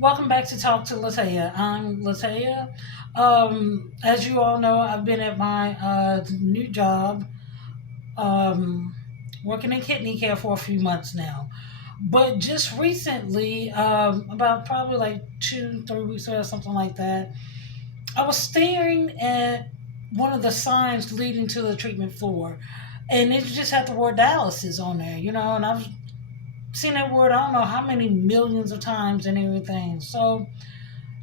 Welcome back to Talk to Latea. I'm Latea. As you all know, I've been at my new job, um, working in kidney care for a few months now. But just recently, about probably like 2, 3 weeks ago, or something like that, I was staring at one of the signs leading to the treatment floor, and it just had the word dialysis on there, and I've seen that word I don't know how many millions of times and everything. So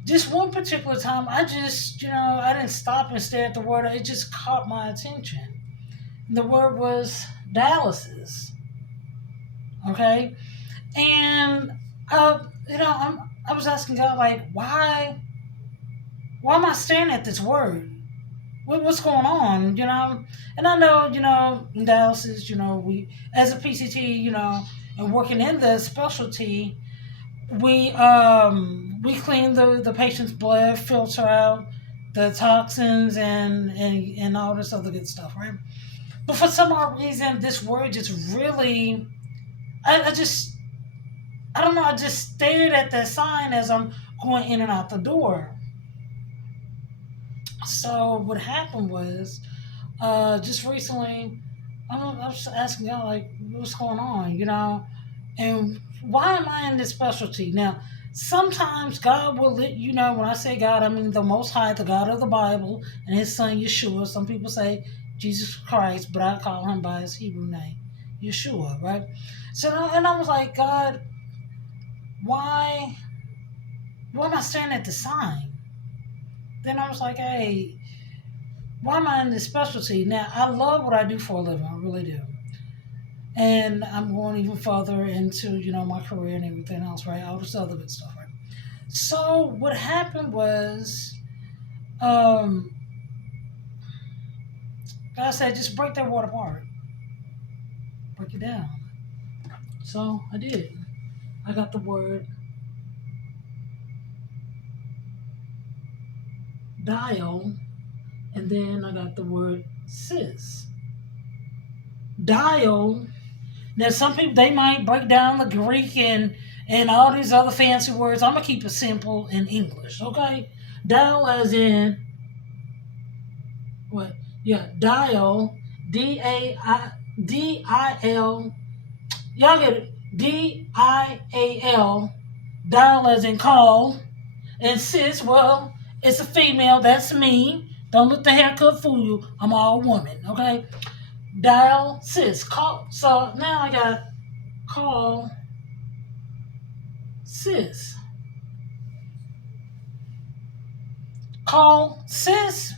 just one particular time, I didn't stop and stare at the word. It just caught my attention. The word was dialysis. Okay, and I was asking God like, why am I staring at this word? What's going on? And I know, in dialysis, we as a PCT, and working in the specialty, we clean the patient's blood, filter out the toxins and all this other good stuff, right? But for some odd reason, this word just really, I just, I don't know, I just stared at that sign as I'm going in and out the door. So what happened was, just recently, I was asking God like, what's going on, and why am I in this specialty now? Sometimes God will let you know. When I say God, I mean the Most High, the God of the Bible, and His Son Yeshua. Some people say Jesus Christ, but I call Him by His Hebrew name, Yeshua, right? So, and I was like, God, why, why am I staring at the sign? Then I was like, hey, why am I in this specialty? Now, I love what I do for a living. I really do. And I'm going even further into, my career and everything else, right? All this other good stuff, right? So what happened was, um, like I said, just break that word apart. Break it down. So I did. I got the word dial, and then I got the word cis. Dial. Now some people they might break down the Greek and all these other fancy words. I'm gonna keep it simple in English, okay? Dial as in what? Yeah, dial, DAIDIL. Y'all get it? DIAL. Dial as in call, and sis, well, it's a female. That's me. Don't let the haircut fool you. I'm all woman, okay? Dial sis call. So now I got call sis. Call sis.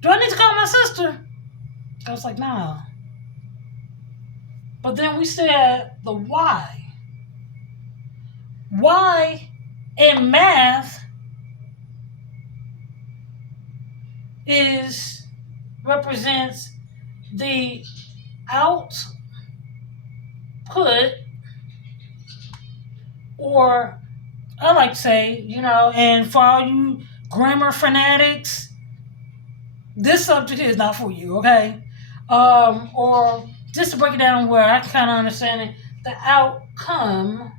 Do I need to call my sister? I was like, nah. But then we said the why. Why in math is represents the output, or I like to say, and for all you grammar fanatics, this subject is not for you, okay? Or just to break it down where I kind of understand it, the outcome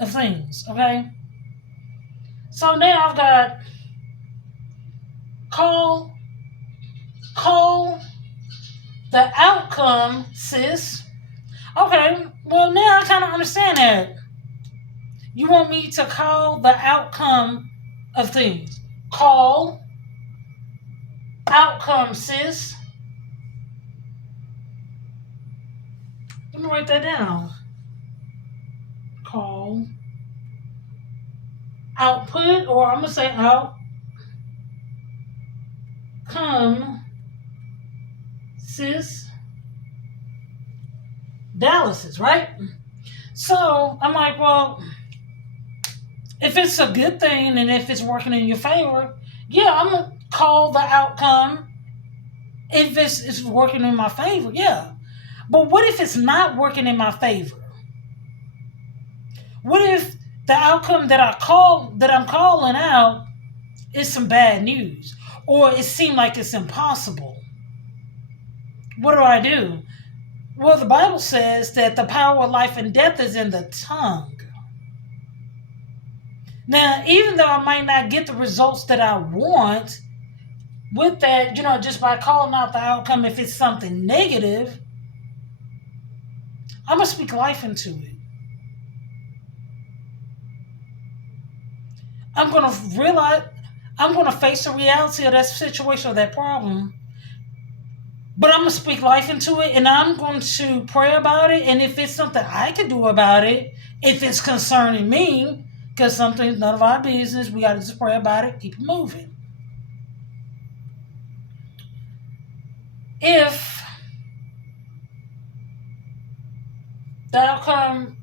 of things, okay? So now I've got call, call the outcome, sis. Okay, well now I kind of understand that. You want me to call the outcome of things. Call outcome, sis. Let me write that down. Call output, or I'm gonna say outcome, sis. Dialysis, right? So I'm like, well, if it's a good thing and if it's working in your favor, yeah, I'm gonna call the outcome. If it's working in my favor, yeah. But what if it's not working in my favor? What if the outcome that I'm calling out is some bad news? or it seems like it's impossible, what do? Well, the Bible says that the power of life and death is in the tongue. Now, even though I might not get the results that I want with that, just by calling out the outcome, if it's something negative, I'm going to speak life into it. I'm going to face the reality of that situation or that problem, but I'm going to speak life into it, and I'm going to pray about it. And if it's something I can do about it, if it's concerning me, because something's none of our business, we got to just pray about it, keep it moving. If the outcome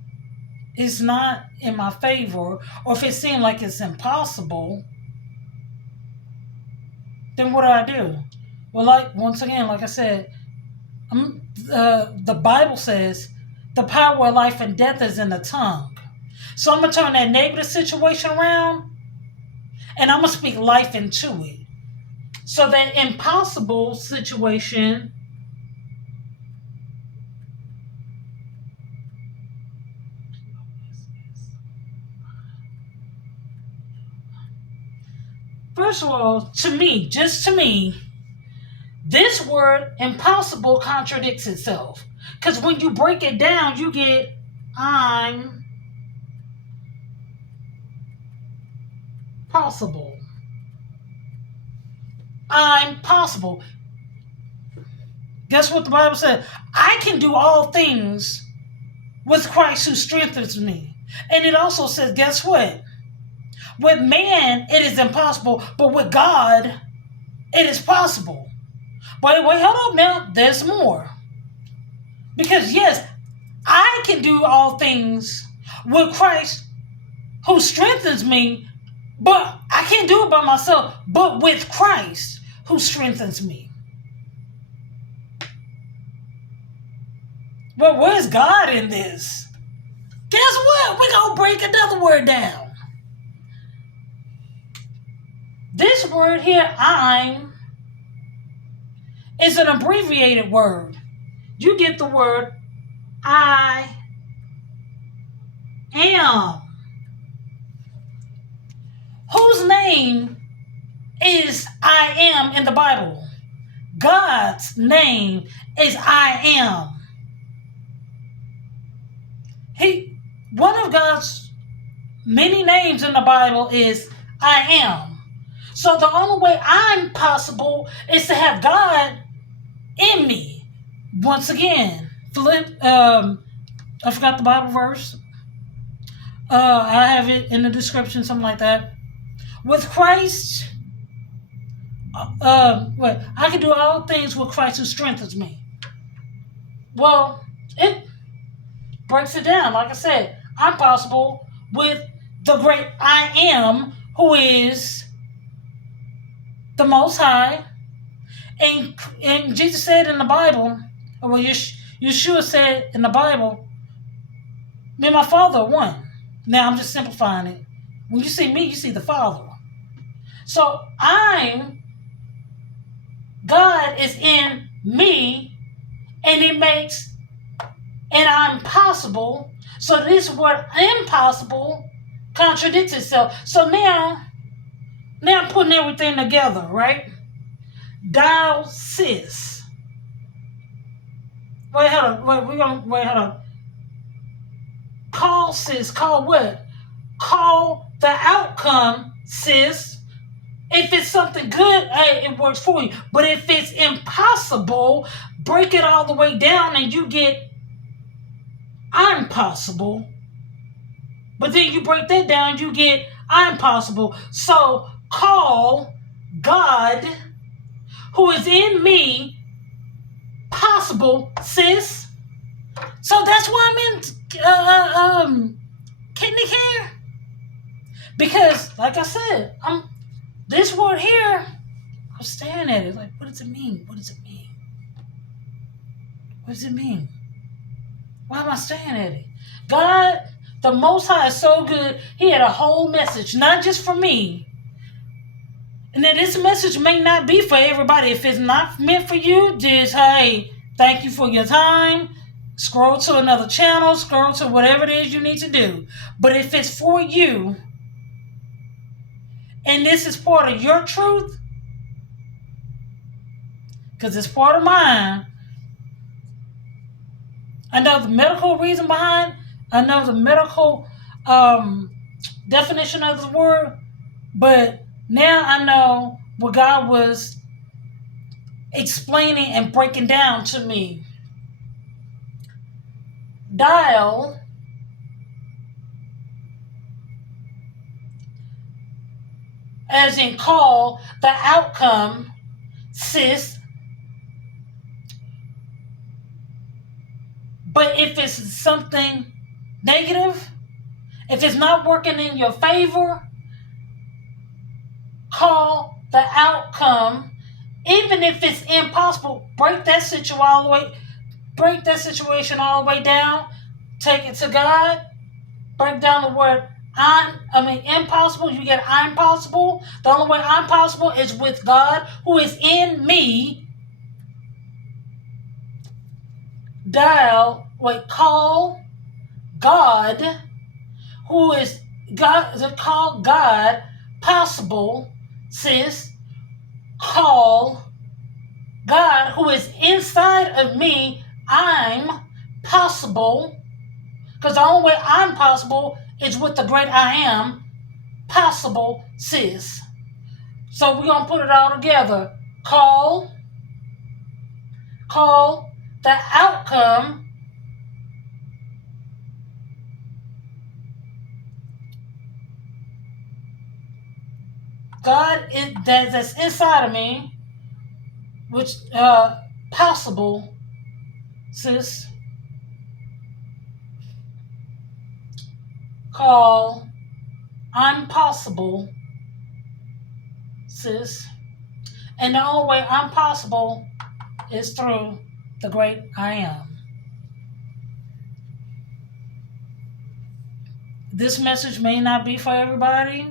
is not in my favor, or if it seems like it's impossible, then what do? Well, once again, like I said, the Bible says the power of life and death is in the tongue. So I'm going to turn that negative situation around, and I'm going to speak life into it. So that impossible situation first of all, just to me, this word impossible contradicts itself. Because when you break it down, you get I'm possible. I'm possible. Guess what the Bible said? I can do all things with Christ who strengthens me. And it also says, guess what? With man, it is impossible, but with God, it is possible. But wait, hold up now. There's more. Because yes, I can do all things with Christ who strengthens me, but I can't do it by myself, but with Christ who strengthens me. But where's God in this? Guess what? We're going to break another word down. This word here, I'm, is an abbreviated word. You get the word I am. Whose name is I am in the Bible? God's name is I am. One of God's many names in the Bible is I am. So the only way I'm possible is to have God in me. Once again, I forgot the Bible verse. I have it in the description, something like that. With Christ, I can do all things with Christ who strengthens me. Well, it breaks it down. Like I said, I'm possible with the great I am, who is the Most High. And Jesus said in the Bible, well, Yeshua said in the Bible, me and my Father are one. Now I'm just simplifying it. When you see me, you see the Father. So God is in me, and I'm possible. So this word impossible contradicts itself. So now I'm putting everything together, right? Thou sis. Wait, hold on. Call sis. Call what? Call the outcome, sis. If it's something good, hey, it works for you. But if it's impossible, break it all the way down and you get I'm possible. But then you break that down, you get I'm possible. So call God, who is in me, possible, sis. So that's why I'm in kidney care. Because, like I said, this word here, I'm staring at it like, what does it mean? What does it mean? What does it mean? Why am I staring at it? God, the Most High, is so good. He had a whole message, not just for me. And then this message may not be for everybody. If it's not meant for you, just, hey, thank you for your time. Scroll to another channel, scroll to whatever it is you need to do. But if it's for you, and this is part of your truth, because it's part of mine, I know the medical reason behind, I know the medical definition of the word, but now I know what God was explaining and breaking down to me. Dial as in call, the outcome, sis. But if it's something negative, if it's not working in your favor, call the outcome. Even if it's impossible, break that situation all the way down. Take it to God. Break down the word impossible. You get I'm possible. The only way I'm possible is with God, who is in me. Call God, who is God. Call God possible, sis. Call God, who is inside of me. I'm possible. Because the only way I'm possible is with the great I am. Possible, sis. So we're going to put it all together. Call the outcome. God that's inside of me, which possible, sis. Call I'm possible, sis. And the only way I'm possible is through the great I am. This message may not be for everybody,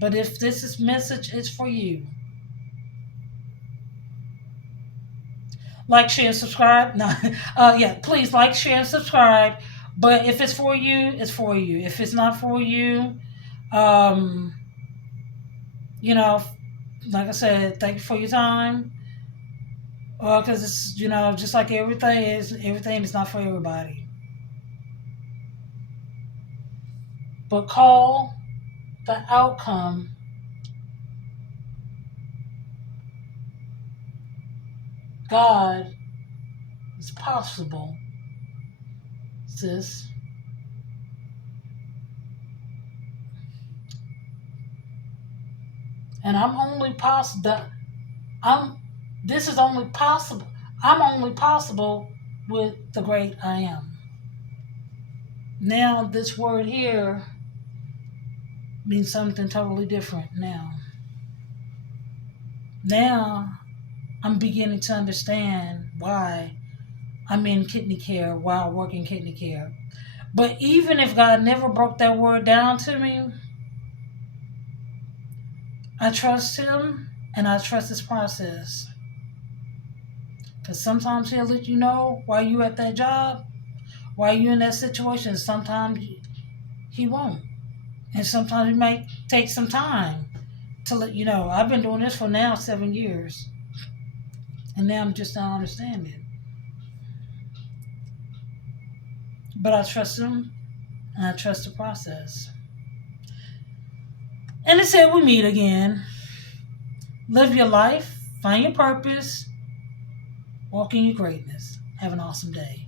but if this message is for you, like, share, and subscribe. No, please like, share, and subscribe. But if it's for you, it's for you. If it's not for you, like I said, thank you for your time. Because it's, just like everything is not for everybody. But call the outcome. God is possible, sis. And this is only possible. I'm only possible with the great I am. Now this word here means something totally different now. Now I'm beginning to understand why I'm in kidney care, why I work in kidney care. But even if God never broke that word down to me, I trust Him and I trust His process. Because sometimes He'll let you know while you're at that job, while you're in that situation. Sometimes He won't. And sometimes it might take some time to let you know. I've been doing this for now 7 years. And now I'm just not understanding. But I trust Him and I trust the process. And until we meet again, live your life, find your purpose, walk in your greatness. Have an awesome day.